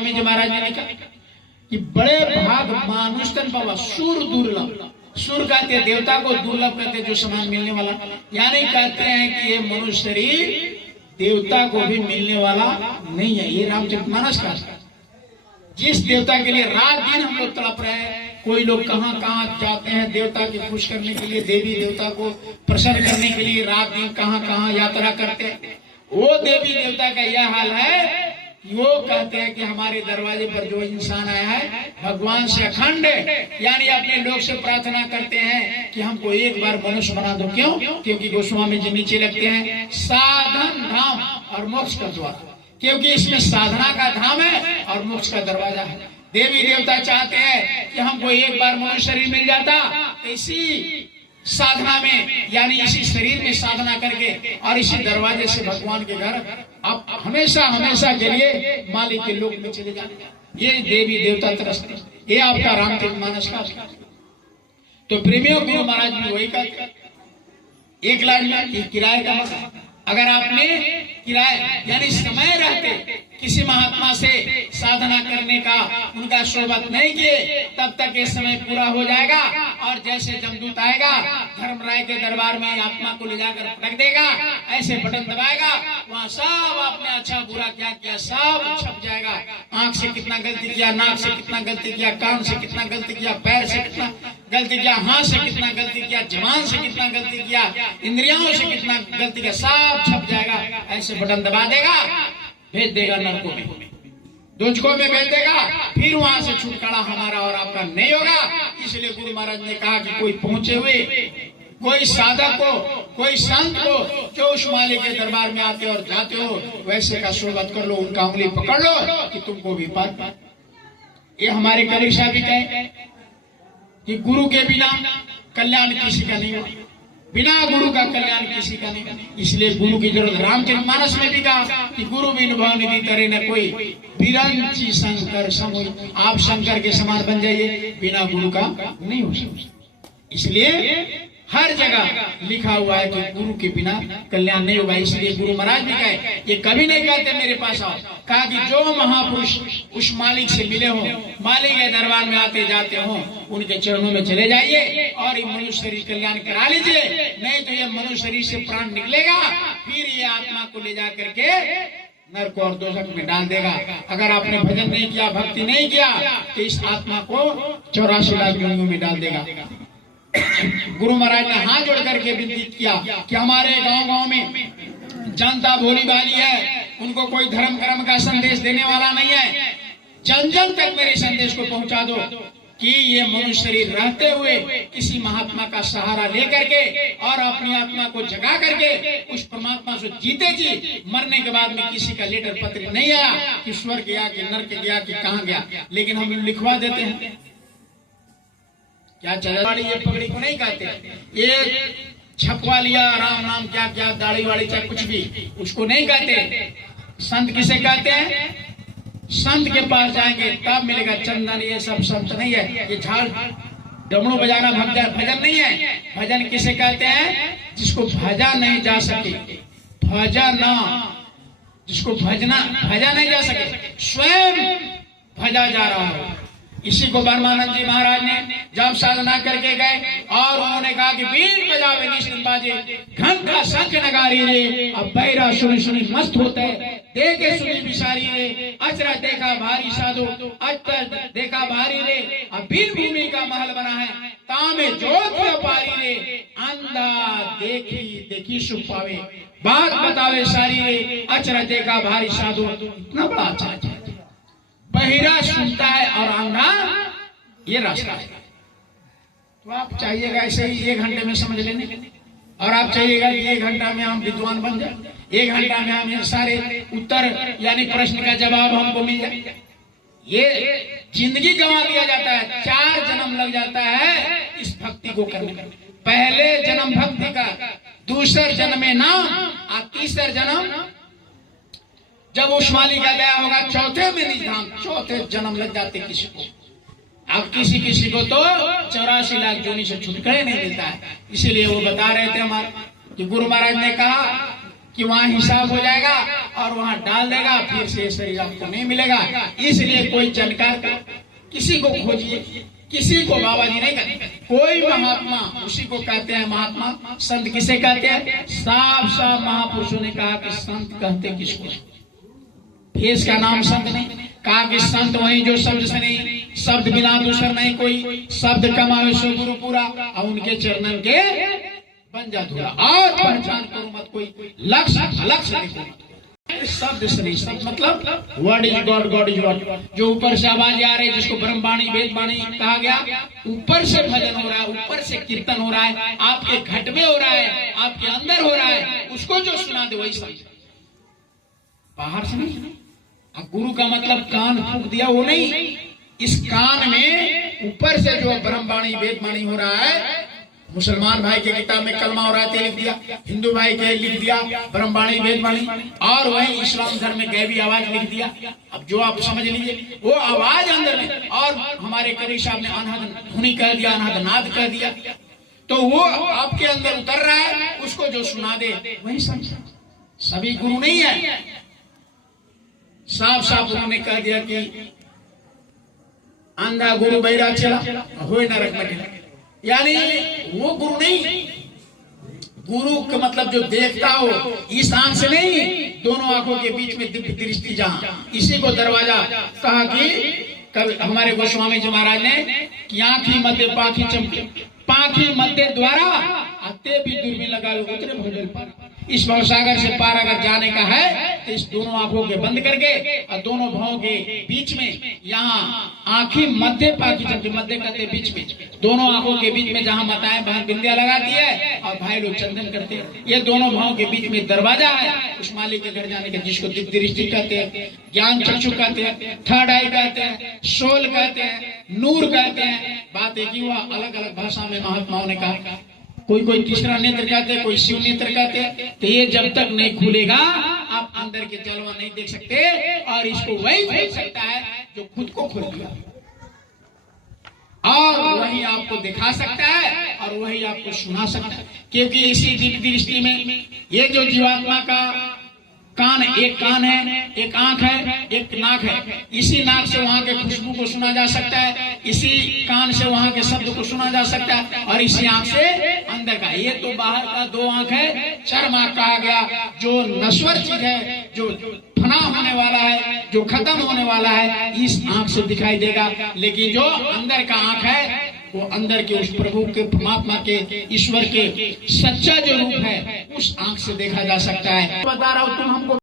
स्वामी जी महाराज ने लिखा कि बड़े भाग मानुष्टन बाबा सुर दुर्लभ, सुर कहते हैं देवता को, दुर्लभ कहते हैं जो समान मिलने वाला, यानी कहते हैं कि ये मनुष्य शरीर देवता को भी मिलने वाला नहीं है। ये रामचरितमानस का जिस देवता के लिए रात दिन हम लोग तड़प रहे हैं, कोई लोग कहाँ कहाँ जाते हैं देवता की खुश करने के लिए, देवी देवता को प्रसन्न करने के लिए रात दिन कहाँ कहाँ यात्रा करते हैं। वो देवी देवता का यह हाल है, वो कहते हैं कि हमारे दरवाजे पर जो इंसान आया है भगवान से अखंड, यानी अपने लोग से प्रार्थना करते हैं कि हमको एक बार मनुष्य बना दो। क्यों? क्योंकि गोस्वामी जी नीचे लगते हैं साधन धाम और मोक्ष का द्वार, क्योंकि इसमें साधना का धाम है और मोक्ष का दरवाजा है। देवी देवता चाहते हैं कि हमको एक बार मनुष्य शरीर मिल जाता, इसी साधना में यानी इसी शरीर में साधना करके और इसी दरवाजे से भगवान के घर अब हमेशा हमेशा के लिए मालिक के लोक में चले जाते। ये देवी देवता तरसते, ये आपका रामचरितमानस का। तो प्रेमियों गुरु महाराज भी वही कहते एक लाइन में किराए का मसला, अगर आपने किराए यानी समय रहते किसी महात्मा से साधना करने का उनका सोबत नहीं किए, तब तक ये समय पूरा हो जाएगा और जैसे जमदूत आएगा धर्मराय के दरबार में आत्मा को ले जाकर रख देगा, ऐसे बटन दबाएगा, वहाँ सब आपने अच्छा बुरा क्या किया सब छप जाएगा। आंख से कितना गलती किया, नाक से कितना गलती किया, कान से कितना गलती किया, पैर से कितना गलती किया, हाथ से कितना गलती किया, जबान से कितना गलती किया, इंद्रियों से कितना गलती किया, सब छप जाएगा। ऐसे बटन दबा देगा, भेज देगा नरकों में, दुचकों में भेज देगा, फिर वहां से छुटकारा हमारा और आपका नहीं होगा। इसलिए गुरु महाराज ने कहा कि कोई पहुंचे हुए कोई साधक को, कोई संत को जो उस मालिक के दरबार में आते और जाते हो, वैसे का स्वागत कर लो, उनका उंगली पकड़ लो कि तुमको भी पार। ये हमारे कबीर साहब भी कहे कि गुरु के बिना कल्याण किसी का नहीं हो, बिना गुरु का कल्याण किसी का नहीं। इसलिए गुरु की जरूरत। रामचरितमानस में भी कहा कि गुरु बिन भव निधि करे न कोई, बिरंची शंकर समूह। आप शंकर के समान बन जाइए, बिना गुरु का नहीं हो सकता। इसलिए हर जगह लिखा हुआ है कि गुरु के बिना कल्याण नहीं होगा। इसलिए गुरु महाराज भी कहे, ये कभी नहीं कहते मेरे पास आओ, कहा कि जो महापुरुष उस मालिक से मिले हो, मालिक के दरबार में आते जाते हो, उनके चरणों में चले जाइए और ये मनुष्य शरीर कल्याण करा लीजिए। नहीं तो ये मनुष्य शरीर से प्राण निकलेगा, फिर ये आत्मा को ले जा करके नरक और दोजख में डाल देगा। अगर आपने भजन नहीं किया, भक्ति नहीं किया, तो इस आत्मा को 84 लाख योनियों में डाल देगा। गुरु महाराज ने हाथ जोड़ करके विनती किया कि हमारे गांव-गांव में जनता भोली भाली है, उनको कोई धर्म कर्म का संदेश देने वाला नहीं है, जन जन तक मेरे संदेश को पहुंचा दो कि ये मनुष्य शरीर रहते हुए किसी महात्मा का सहारा लेकर के और अपनी आत्मा को जगा करके उस परमात्मा से जीते जी, मरने के बाद में किसी का लेटर पत्र नहीं आया कि स्वर्ग गया कि नरक गया कि कहाँ गया, लेकिन हम लिखवा देते हैं। क्या चलवाड़ी ये पगड़ी को नहीं कहते, ये छपवा लिया राम नाम क्या क्या दाढ़ी वाड़ी चाहे कुछ भी, उसको नहीं कहते। संत किसे कहते हैं? संत के पास जाएंगे तब मिलेगा चंदन, ये सब संत नहीं है। ये झाड़ डमरू बजाना भजन नहीं है। भजन किसे कहते हैं? जिसको भजा नहीं जा सके, भजना, जिसको भजा नहीं जा सके, स्वयं भजा जा रहा है। इसी को ब्रह्मानंद जी महाराज ने जब साधना करके गए और उन्होंने कहा कि बीन बजावे निश्चित बाजे, घंटा शंख नगारी रे, अब बैरा सुनी सुनी मस्त होते, देखे सुनी बिसारी रे, अचरा देखा भारी साधु, अचर देखा भारी रे, अब बीन भूमि का महल बना है, तामे जोत व्यापारी रे, अंधा देखी देखी सुख पावे, बात बतावे सारी रे, अचरा देखा भारी साधु। इतना बड़ा अच्छा है। बहिरा सुनता है और अंधा ये रास्ता है। तो आप चाहिएगा ऐसे ही 1 घंटे में समझ लेने, और आप चाहिएगा कि 1 घंटा में हम विद्वान बन जाए, 1 घंटा में हम ये सारे उत्तर यानी प्रश्न का जवाब हमको मिल जाए। ये जिंदगी गंवा दिया जाता है, 4 जन्म लग जाता है इस भक्ति को करने में। पहले जन्म भक्ति का, दूसरे जन्म में नाम, और तीसरे जन्म जब उस मालिक का गया होगा, चौथे में निधाम, चौथे जन्म लग जाते किसी को। अब किसी को तो 84 लाख जोनी से छुटकारा नहीं मिलता है। इसीलिए वो बता रहे थे हमारे कि गुरु महाराज ने कहा कि वहाँ हिसाब हो जाएगा और वहाँ डाल देगा, फिर से शरीर आपको नहीं मिलेगा। इसलिए कोई जानकार किसी को खोजिए, किसी को बाबा जी नहीं कहते, कोई महात्मा उसी को कहते हैं महात्मा। संत किसे कहते हैं? साफ साफ महापुरुषों ने कहा कि संत कहते किसको? फेस का नाम संत नहीं, कहा कि संत वही जो शब्द से नहीं, शब्द बिना दूसर नहीं कोई, शब्द कमावे सो गुरु पूरा, और उनके चरणन के बन जा धूरा। और पहचान करो मत कोई लक्ष्य लक्ष्य देखो, शब्द से नहीं। शब्द मतलब word is God, God is word. जो ऊपर से आवाज आ रही है, जिसको ब्रह्मवाणी वेदवाणी कहा गया, ऊपर से भजन हो रहा है, ऊपर से कीर्तन हो रहा है, आपके घट में हो रहा है, आपके अंदर हो रहा है, उसको जो सुना दे वही समझ, बाहर से नहीं। अब गुरु का मतलब कान फूंक दिया वो नहीं, इस कान में ऊपर से जो ब्रह्मवाणी वेदवाणी हो रहा है, मुसलमान भाई के किताब में कलमा हो रहा है लिख दिया, हिंदू भाई के लिख दिया ब्रह्मवाणी वेदवाणी, और वही इस्लाम धर्म में गैबी आवाज लिख दिया। अब जो आप समझ लीजिए वो आवाज अंदर में, और हमारे कबीर साहब ने अनहद धुनी कह दिया, अनहद नाद कह दिया, तो वो आपके अंदर उतर रहा है, उसको जो सुना दे वही समझ। सभी गुरु नहीं है, साफ साफ उन्होंने कह दिया कि अंधा गुरु बैरा चला हो नरक में, यानी वो गुरु नहीं। गुरु का मतलब जो देखता हो, इस आंख से नहीं, दोनों आंखों के बीच में दिव्य दृष्टि जहां, इसी को दरवाजा कहा कि कभी हमारे गोस्वामी जी महाराज ने कि आंखी मध्य पाखी चमके, पाखी मध्य द्वारा अत्ते भी दूरबीन लगा लो उतरे भोजन पर। इस भवसागर से पार अगर जाने का है तो इस दोनों आंखों के बंद करके और दोनों भावों के बीच में, यहाँ आंखी मध्य पाखी चमके, मध्य करते बीच में, दोनों आंखों के बीच में जहाँ माताएं बहन बिंदिया लगाती है और भाई लोग चंदन करते हैं, ये दोनों भावों के बीच में दरवाजा है उस मालिक के घर जाने का, जिसको दिव्य दृष्टि कहते हैं, ज्ञान चक्षु कहते हैं, थर्ड आई कहते हैं, सोल कहते हैं, नूर कहते हैं। बात एक ही हुआ, अलग अलग भाषा में महात्माओं ने कहा, कोई तीसरा नेत्र कहते हैं, कोई शिव नेत्र कहते हैं। तो ये जब तक नहीं खुलेगा आप अंदर के जलवा नहीं देख सकते, और इसको वही खोल सकता है जो खुद को खोल दिया, और वही आपको दिखा सकता है और वही आपको सुना सकता है। क्योंकि इसी दिव्य दृष्टि में ये जो जीवात्मा का कान, एक कान है, एक आंख है, एक नाक है, इसी नाक से वहाँ के खुशबू को सुना जा सकता है, इसी कान से वहाँ के शब्द को सुना जा सकता है, और इसी आंख से अंदर का। ये तो बाहर का दो आंख है, चर्म आंख कहा गया, जो नश्वर चीज है, जो फना होने वाला है, जो खत्म होने वाला है, इस आंख से दिखाई देगा। लेकिन जो अंदर का आंख है, वो अंदर के उस प्रभु के, परमात्मा के, ईश्वर के सच्चा जो रूप है, उस आंख से देखा जा सकता है। बता रहा हूँ तुम हमको